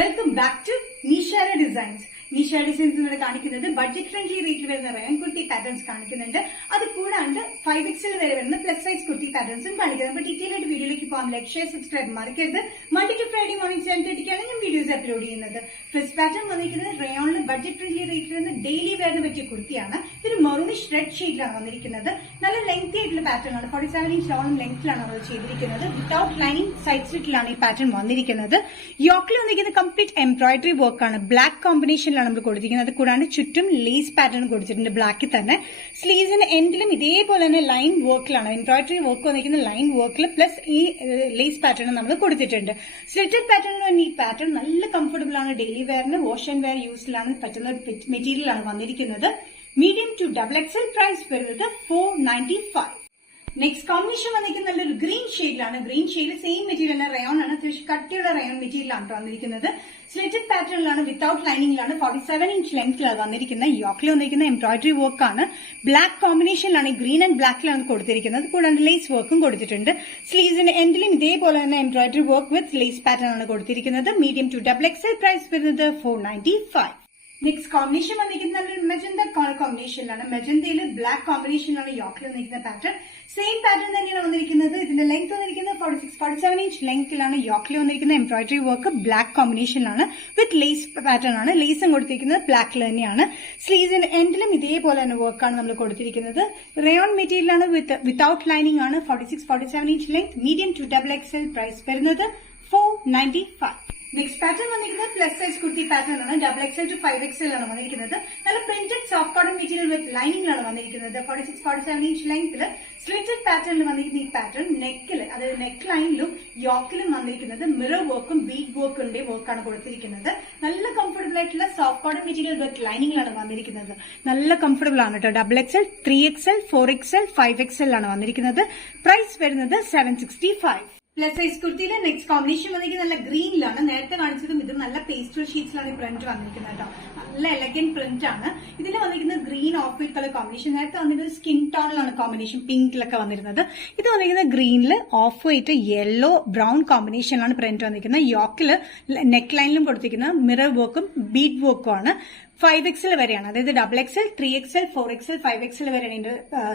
Welcome back to Nishara designs. Nishara designs ഇവിടെ കാണിക്കുന്നത് budget friendly റേറ്റിൽ വരുന്ന റയോൺ കുർത്തി പാറ്റേൺസ് കാണിക്കുന്നുണ്ട്. അത് കൂടാണ്ട് 5XL വരെ വരുന്ന പ്ലസ് സൈസ് കുർത്തി പാറ്റേൺസും കാണിക്കുന്നത്. അപ്പോൾ ഡീറ്റെയിൽ ആയിട്ട് വീഡിയോയിലേക്ക് പോകാം. ലൈക്ക്, ഷെയർ, സബ്സ്ക്രൈബ് മറക്കരുത്. മൺഡേ ടു ഫ്രൈഡേ മോർണിംഗ് 7:30 ഞാൻ വീഡിയോസ് അപ്ലോഡ് ചെയ്യുന്നത്. ഫസ്റ്റ് പാറ്റേൺ വന്നിരിക്കുന്നത് റയോണിൽ ബഡ്ജറ്റ് ഫ്രണ്ട്ലി റേറ്റിൽ വരുന്ന ഡെയിലി വെയറിന് പറ്റിയ കുർത്തിയാണ്. ഇതൊരു മെറൂണിഷ് റെഡ് ഷെയ്ഡിലാണ് വന്നിരിക്കുന്നത്. നല്ല ലെങ്തി ആയിട്ടുള്ള പാറ്റേൺ ആണ്. 47 ഇഞ്ച് ലോങ് ലെങ്ത്തിലാണ് നമ്മൾ ചെയ്തിരിക്കുന്നത്. വിത്തൌട്ട് ലൈനിങ് സൈഡ് സ്ലിറ്റിലാണ് ഈ പാറ്റേൺ വന്നിരിക്കുന്നത്. യോക്കിൽ വന്നിരിക്കുന്നത് കംപ്ലീറ്റ് എംബ്രോയിഡറി വർക്കാണ്. ബ്ലാക്ക് കോമ്പിനേഷനിലാണ് നമ്മൾ കൊടുത്തിരിക്കുന്നത്. കൂടാണ്ട് ചുറ്റും ലേസ് പാറ്റേൺ കൊടുത്തിട്ടുണ്ട് ബ്ലാക്കിൽ തന്നെ. സ്ലീവ്സിന്റെ എൻഡിലും ഇതേപോലെ തന്നെ ലൈൻ വർക്കിലാണ്. എംബ്രോയിഡറി വർക്ക് വന്നിരിക്കുന്ന ലൈൻ വർക്കിൽ പ്ലസ് ഈ ലേസ് പാറ്റേൺ നമ്മൾ കൊടുത്തിട്ടുണ്ട്. സ്ലിറ്റഡ് പാറ്റേൺ ഈ പാറ്റേൺ നല്ല കംഫർട്ടബിൾ ആണ്. ഡെയിലി വെയറിന് വാഷ് ആൻഡ് വെയർ യൂസിലാണ് പറ്റുന്ന മെറ്റീരിയൽ ആണ് വന്നിരിക്കുന്നത്. മീഡിയം ടു XXL പ്രൈസ് വരുന്നത് 495. നെക്സ്റ്റ് കോമ്പിനേഷൻ വന്നിരിക്കുന്നത് നല്ലൊരു ഗ്രീൻ ഷെയ്ഡിലാണ്. Green shade same material rayon ആണ്. അത്യാവശ്യം കട്ടിയുള്ള റയോൺ മെറ്റീരിയലാണ് വന്നിരിക്കുന്നത്. സ്ലിറ്റഡ് പാറ്റേണിലാണ് വിത്തൌട്ട് ലൈനിങ്ങിലാണ്. 47 ഇഞ്ച് ലെങ്ത്തിലാണ് വന്നിരിക്കുന്നത്. യോക്കിൽ വന്നിരിക്കുന്ന എംബ്രോയിഡറി വർക്കാണ്. ബ്ലാക്ക് കോമ്പിനേഷനിലാണ്. ഗ്രീൻ ആൻഡ് ബ്ലാക്കിലാണ് കൊടുത്തിരിക്കുന്നത്. കൂടാണ്ട് ലേസ് വർക്കും കൊടുത്തിട്ടുണ്ട്. സ്ലീവ്സിന്റെ എൻഡിലും ഇതേപോലെ തന്നെ embroidery work with lace pattern ആണ് കൊടുത്തിരിക്കുന്നത്. മീഡിയം ടു XXL പ്രൈസ് വരുന്നത് 495. നെക്സ്റ്റ് കോമ്പിനേഷൻ വന്നിരിക്കുന്നത് നല്ലൊരു മെജന്ത കളർ കോമ്പിനേഷനിലാണ്. മെജന്തയിൽ ബ്ലാക്ക് കോമ്പിനേഷനിലാണ് യോക്കിൽ വന്നിരിക്കുന്ന പാറ്റേൺ. സെയിം പാറ്റേൺ തന്നെയാണ് വന്നിരിക്കുന്നത്. ഇതിന്റെ ലെങ്ത് വന്നിരിക്കുന്നത് 46-47 ഇഞ്ച് ലെങ്ത്തിലാണ്. യോക്കിൽ വന്നിരിക്കുന്ന എംബ്രോയിഡറി വർക്ക് ബ്ലാക്ക് കോമ്പിനേഷനിലാണ് വിത്ത് ലേസ് പാറ്റേൺ ആണ്. ലേസും കൊടുത്തിരിക്കുന്നത് ബ്ലാക്കിൽ തന്നെയാണ്. സ്ലീവ്സിന്റെ എൻഡിലും ഇതേപോലെ തന്നെ വർക്കാണ് നമ്മൾ കൊടുത്തിരിക്കുന്നത്. റയോൺ മെറ്റീരിയലാണ് വിത്തൌട്ട് ലൈനിങ് ആണ്. 46-47 inch length. Medium to XXL price വരുന്നത് 495. നെക്സ്റ്റ് പാറ്റേൺ വന്നിരിക്കുന്നത് പ്ലസ് സൈസ് കുർത്തി പാറ്റേൺ ആണ്. XXL ടു 5XL ആണ് വന്നിരിക്കുന്നത്. നല്ല printed soft cotton material with ലൈനിങ്ങിലാണ് വന്നിരിക്കുന്നത്. 46-47 ഇഞ്ച് ലെങ്ത്തിൽ സ്ലിറ്റഡ് പാറ്റേണിൽ വന്നിരിക്കുന്ന ഈ പാറ്റേൺ നെക്കിൽ, അതായത് നെക്ക് ലൈനിലും യോക്കിലും വന്നിരിക്കുന്നത് മിറർ വർക്കും ബീഡ് വർക്കിന്റെ വർക്കാണ് കൊടുത്തിരിക്കുന്നത്. നല്ല കംഫർട്ടബിൾ ആയിട്ടുള്ള സോഫ്റ്റ് കോട്ടൺ മെറ്റീരിയൽ വിത്ത് ലൈനിങ്ങിലാണ് വന്നിരിക്കുന്നത്. നല്ല കംഫർട്ടബിൾ ആണ് കേട്ടോ. XXL, 3XL, 4XL, 5XL ആണ് വന്നിരിക്കുന്നത്. പ്രൈസ് വരുന്നത് 765. പ്ലസ് സൈസ് കുർത്തിയിലെ നെക്സ്റ്റ് കോമ്പിനേഷൻ വന്നിരിക്കുന്നത് നല്ല ഗ്രീനിലാണ്. നേരത്തെ കാണിച്ചതും ഇത് നല്ല പേസ്റ്റൽ ഷീറ്റ്സിലാണ് ഈ പ്രിന്റ് വന്നിരിക്കുന്നത് കേട്ടോ. നല്ല എലഗന്റ് പ്രിന്റ് ആണ്. ഇതിൽ വന്നിരിക്കുന്നത് green off white colour combination. നേരത്തെ വന്നിരിക്കുന്നത് സ്കിൻ ടോണിലാണ് കോമ്പിനേഷൻ, പിങ്കിലൊക്കെ വന്നിരുന്നത്. ഇത് വന്നിരിക്കുന്നത് ഗ്രീനിൽ ഓഫ് വൈറ്റ് യെല്ലോ ബ്രൗൺ കോമ്പിനേഷനിലാണ് പ്രിന്റ് വന്നിരിക്കുന്നത്. യോക്കില് നെക്ക് ലൈനിലും കൊടുത്തിരിക്കുന്നത് മിറർ വർക്കും ബീഡ് വർക്കും ആണ്. 5XL വരെയാണ്. അതായത് XXL, 3XL, 4XL, 5XL വരെയാണ് ഇതിന്റെ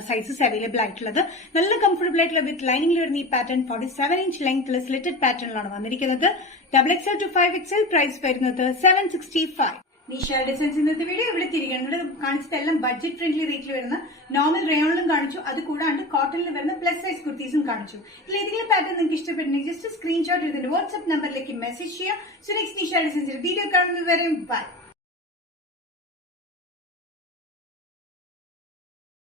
സൈസസ് അവൈലബിൾ ആയിട്ടുള്ളത്. നല്ല കംഫർട്ടബിൾ ആയിട്ടുള്ള വിത്ത് ലൈനിങ്ങിൽ വരുന്ന ഈ പാറ്റേൺ 47 ഇഞ്ച് ലെങ്ത്തിൽ സ്ലിറ്റഡ് പാറ്റേണിലാണ് വന്നിരിക്കുന്നത്. XXL ടു 5XL പ്രൈസ് വരുന്നത് 765. നിഷാര ഡിസൈൻസ് ഇന്നത്തെ വീഡിയോ ഇവിടെ തിരികെ കാണിച്ചതെല്ലാം ബഡ്ജറ്റ് ഫ്രണ്ട്ലി റേറ്റിൽ വരുന്ന നോർമൽ റയോണിലും കാണിച്ചു. അത് കൂടാണ്ട് കോട്ടണിൽ വരുന്ന പ്ലസ് സൈസ് കുർത്തീസും കാണിച്ചു. ഇതിൽ ഏതെങ്കിലും പാറ്റേൺ നിങ്ങൾക്ക് ഇഷ്ടപ്പെട്ടെങ്കിൽ ജസ്റ്റ് സ്ക്രീൻഷോട്ട് എടുത്തിട്ട് വാട്സ്ആപ്പ് നമ്പറിലേക്ക് മെസ്സേജ് ചെയ്യാം. സോ നെക്സ്റ്റ് നിഷാര ഡിസൈൻസിൽ വീഡിയോ കാണുന്നത് വരെ ബൈ.